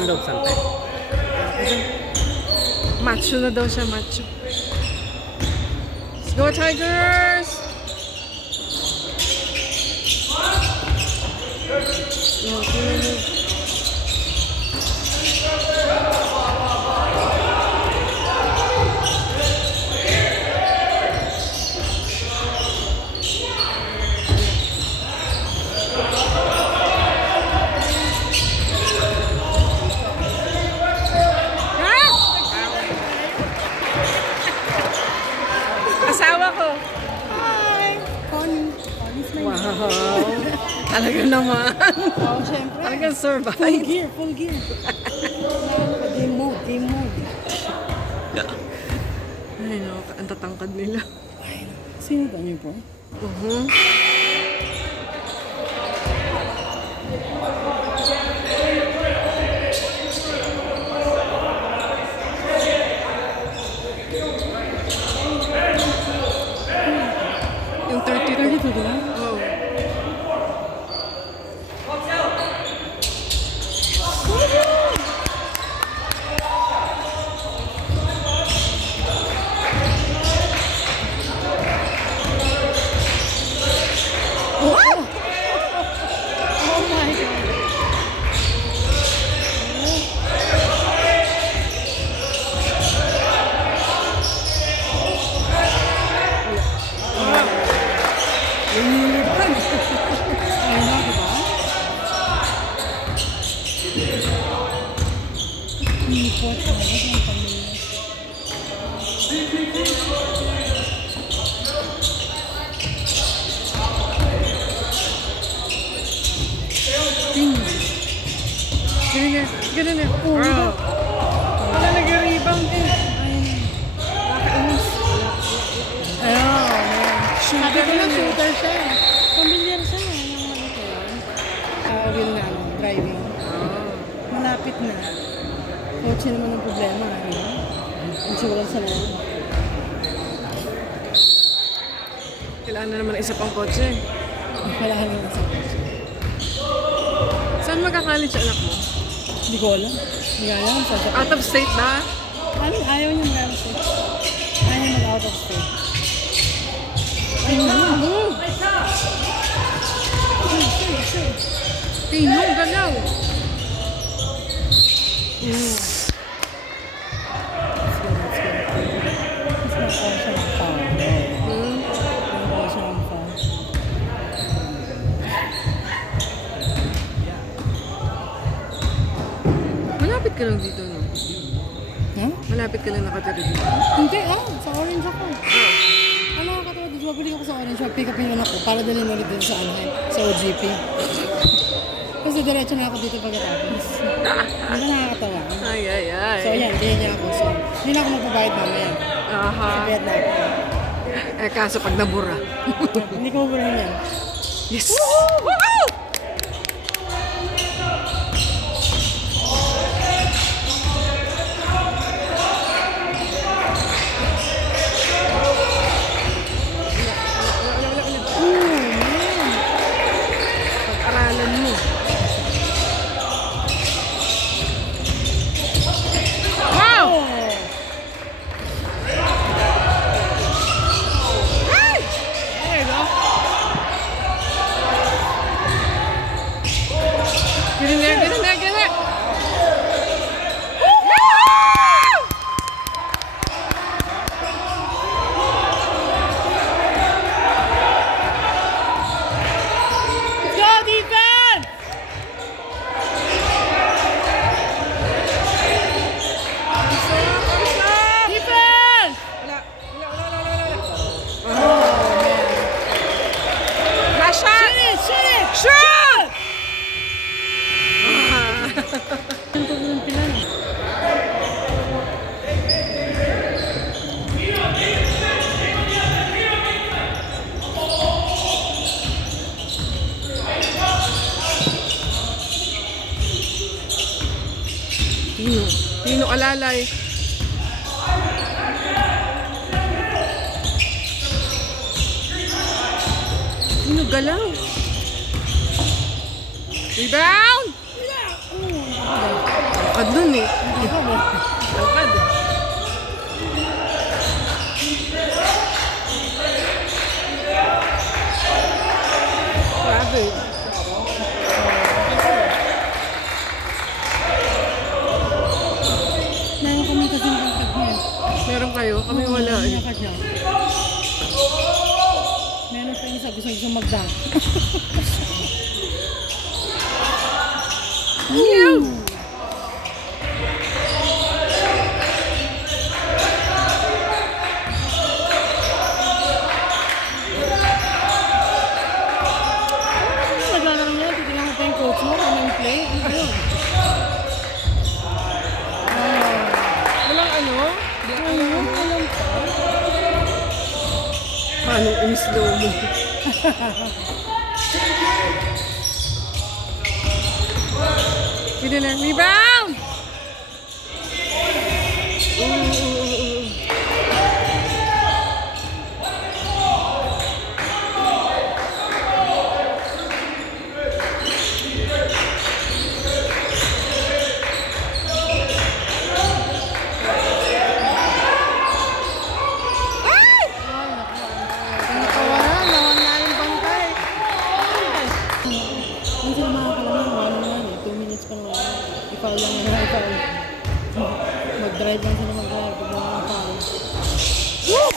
panloob sante. Macho na daw siya, macho. Let's go, Tigers! Asawa ko. Hi! Connie. Connie's my name. Wow. Talaga naman. Oh, syempre. Talagang survive. Full gear, full gear. Game mode, game mode. Ay, no. Ang tatangkad nila. Ay, sino ba niyo po? Yung 32. 32 ba? Oh. Oh my God. Ayun na, diba? Ipot na, ang pamilya. Ganun na. Oh. Wala nag-rebound eh. Nakakainis. Ayun, man. Sabi ko na shooter siya. Familiar siya. Yung mali ko yun. Wheel na, driving. Malapit na. Kotse naman ang problema. Insurance na lang. Kailangan na naman isa pang kotse. Kailangan naman sa kotse. Saan magka-college anak mo? Hindi ko alam. Hindi ko alam. Out of state ba? Ayaw niya mag-out of state. Ayaw niya mag-out of state. Ayun na. Tinong galaw. Malapit ka lang dito, no? Huh? Malapit ka lang nakatira dito. Hindi, sa orange ako. Ano nakakatawa dito? Babalik ako sa orange. Pick up yung anak ko para dalhin ulit din sa sa OGP. Kasi diretso na ako dito pagkatapos. Hindi nakakatawa. Ay. So yan, ganyan niya ako. So, hindi na ako magbabayad mamaya. Aha. Sabihan na ako. Eh, kaso pag nabura. Hindi ko maburahin yan. Yes! Woohoo! Pag-aralan mo. Get in there, get in there, get in there! Let's go, defense! Defense! Last shot! Shoot it! Shoot! Tino alalay. Tino galaw. Rebound! Tangkad dun eh. Hindi ko ba? Tangkad. Grabe. Meron kami kasing tangkad niya. Meron kayo? Kami wala eh. Tangkad niya. Meron pa yung isa gusto mag-dunk. Meow! Naglalaro niya, titignan mo pa yung coach mo kung may play. Ano yun? Walang ano? Ayun, alam ko. Paano in-slow mo? Pwede na. Rebound! Pinakawalan, nawala yung bangkay. Hindi sila makakalaman, wala naman eh. 2 minutes pa naman. Ipaw lang yun, ipaw. Mag-drive lang sila mag-drive pag mga foul. Woo!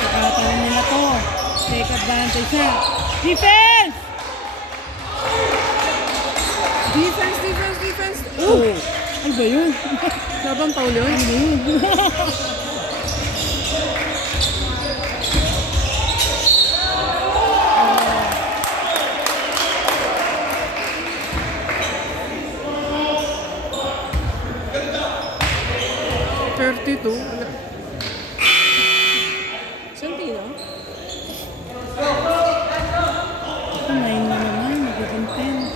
Pagkakataon nila to. Take advantage na. Defense! Defense, defense, defense! Oh! Ano ba yun? Labang Paul yun? Ano yun? $32. Santino? Ito, 9 na naman. Magiging 10.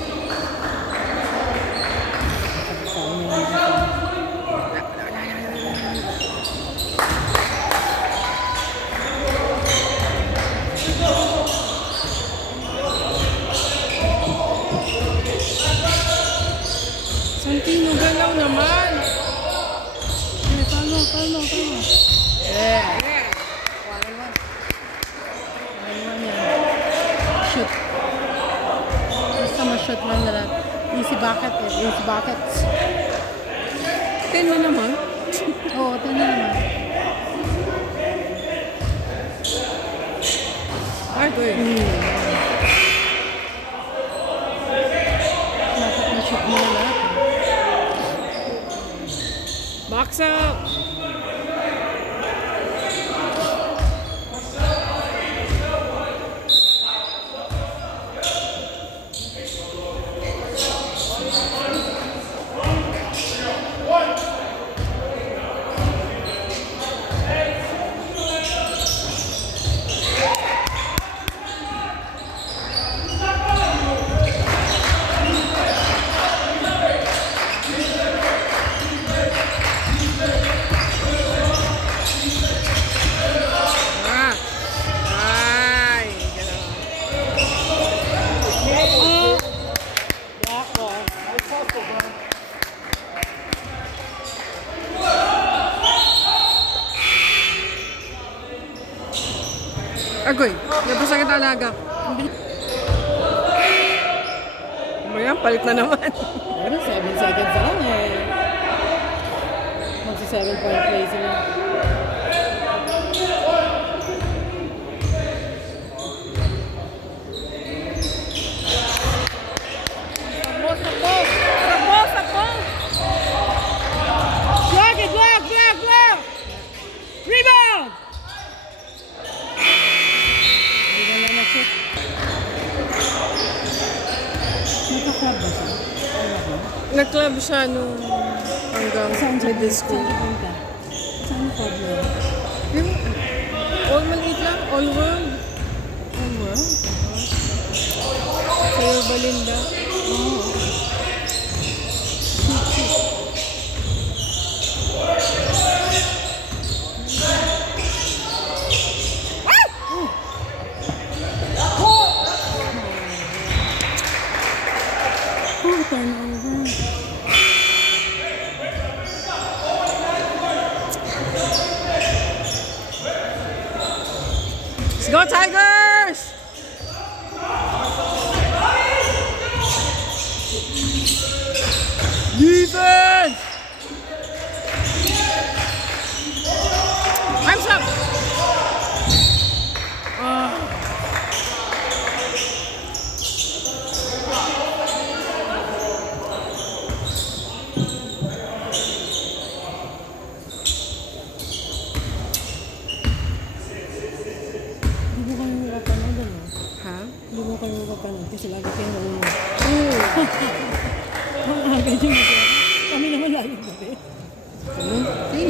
Santino, galaw naman! Tama. Yeah! Shoot. Basta ma-shoot lang na lang. Easy bucket eh. Easy buckets. 10 na naman. Oo, 10 na naman. Ay, ko eh. Dapat na-shoot mo na lahat. Box up! Agoy, nabasa kita alaga. Maya, palit na naman. Pero 7 seconds na lang eh. Magsi 7-point play sila. Sakbo! Block it! Rebound! Hindi na lang na-shoot. Nagka-club ba siya? Nag-club siya nung hanggang middle school. Saan club na yun? Yung all maliit lang, all world. All world? Sa'yo Balinda. Oo. Let's go, Tigers! Defense! Time's up! Hindi mo kayo mapapanood, ano? Ha? Hindi mo kayo mapapanood kasi lagi kayo naunod. Oo. Ang aga niyo.